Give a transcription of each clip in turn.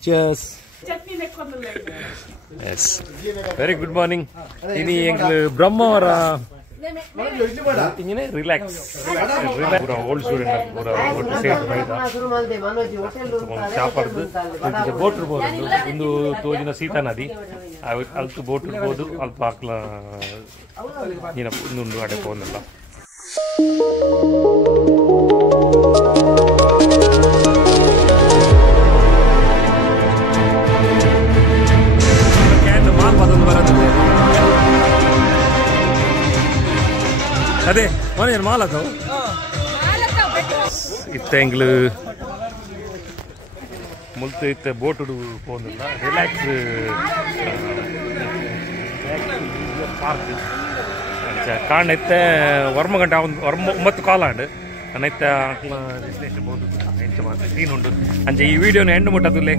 Cheers. Yes. Very good morning. Ini yang Brahmavara. Ini relax. Pura old student. Pura safe baida. Chapar du. Itu boat irbodu. Indu tojina Sita nadi. Altu boat irbodu. Alpakla. Ina indu ade ponalla. ಅದೇ ಮನೆ ಮಾಲಕವು ಇತ್ತಂಗ್ಲು ಮುಲ್ತು ಇತ್ತ boat ಹೋಗಿಲ್ಲ relax park ಕಾರಣ ಇತ್ತ ವರ್ಮ ಗಂಟೆ Varma 9 ಕಾಲಾಂಡ್ ಅನ್ನೈತ destination ಬೋದು ಎಂಚ ಮಾತ್ರ ಸೀನ್ ಉಂಡು ಅಂಚೆ ಈ ವಿಡಿಯೋನ ಎಂಡ್ ಮುಟ್ಟದುಲ್ಲೆ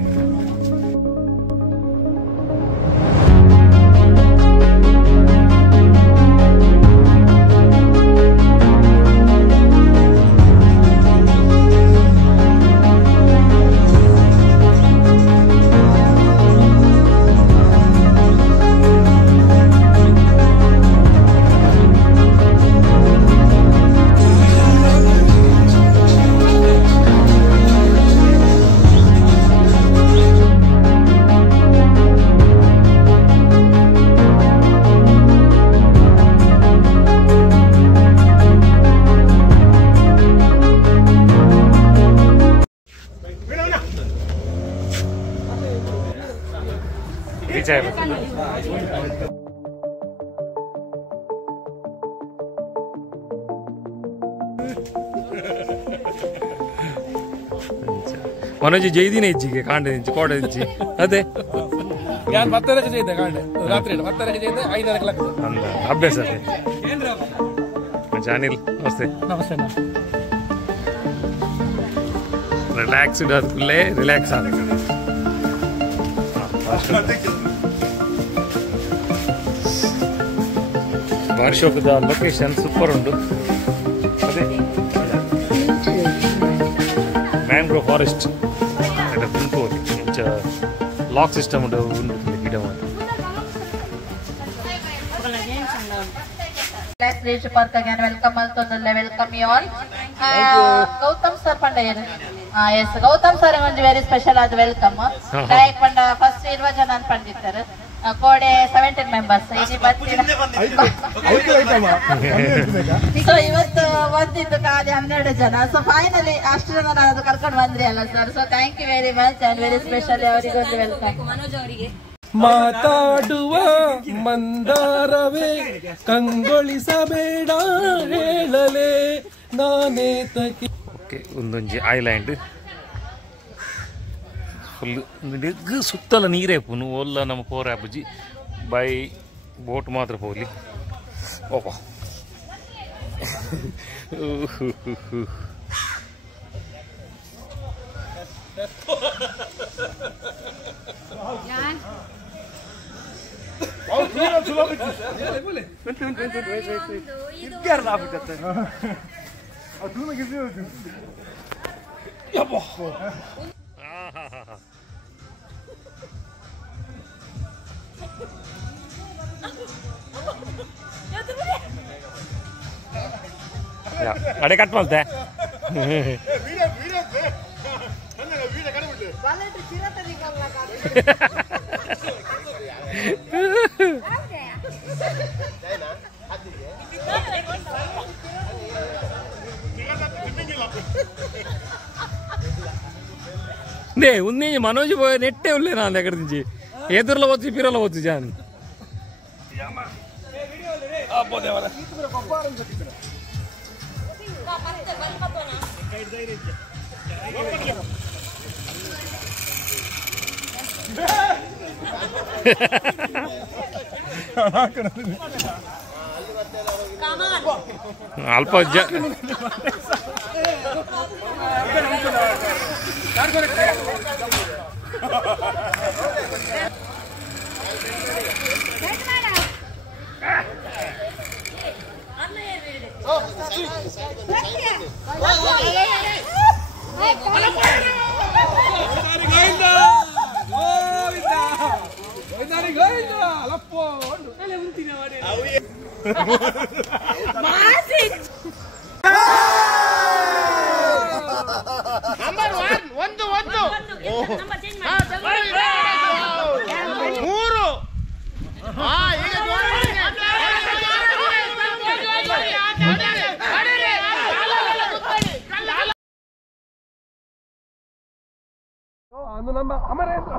मनोज जयदीने इच्छिगे कांडे कोडे इच्छी अदे यान 10 जयदे कांडे रात्रि 10 जयदे 5 गंटలకు अंद अभ्यास अदे अनिल नमस्ते नमस्ते रिलैक्स्ड फुल्ले रिलैक्स आगे वर्कशॉप द लोकेशन सूपर उंडु अदे Mangrove forest at a Tulu it's a lock system undu ಗಿಡ Let's reach park again. Welcome all to the welcome you all. Gautam sir pandayere. Yes, Gautam sir is very special as welcome. Like panda first 20 jana panditare. Code 17 members. Idi battira. So ಇವತ್ತು ಬಂದಿದ್ದು ಕಾಲಿ 12 ಜನ. So finally ಅಷ್ಟು ಜನ ನಾನು ಕರ್ಕೊಂಡು ಬಂದ್ರಿ ಅಲ್ಲ sir. So thank you very much and very specially ಅವರಿಗೆ ಒಂದು ವೆಲ್ಕಮ್. ಮನೋಜ್ ಅವರಿಗೆ ಮಾತಾಡುವ ಮಂದಾರವೇ ಕಂಗೊಳಿಸಬೇಡ ಹೇಳಲೇ ನಾನೇ ತಕಿ. ಓಕೆ ಒಂದೊಂಜಿ ಐಲ್ಯಾಂಡ್ ಫುಲ್ ನೆಗ್ಗು ಸುತ್ತಲ ನೀರೇ ಪುನು ಒಲ್ಲ ನಮ್ಮ ಪೋರ ಅಬ್ಬುಜಿ ಬೈ ಬೋಟ್ ಮಾತ್ರ ಹೋಗ್ಲಿ ಓಪ ಅಡೆ ಕಟ್ ಮಾಡ್ತೆ ఉంది మనోజ్ పోయే నెట్టే ఉల్లే నా దగ్గర నుంచి ఎదురులో వచ్చి పిరలో వచ్చు జాన్ ಅಲ್ಪ ನಂಬರ್ 1 ಮೂರು ಈಗ ಅದು ನಮ್ಮ ಅಮರೇಂದ್ರ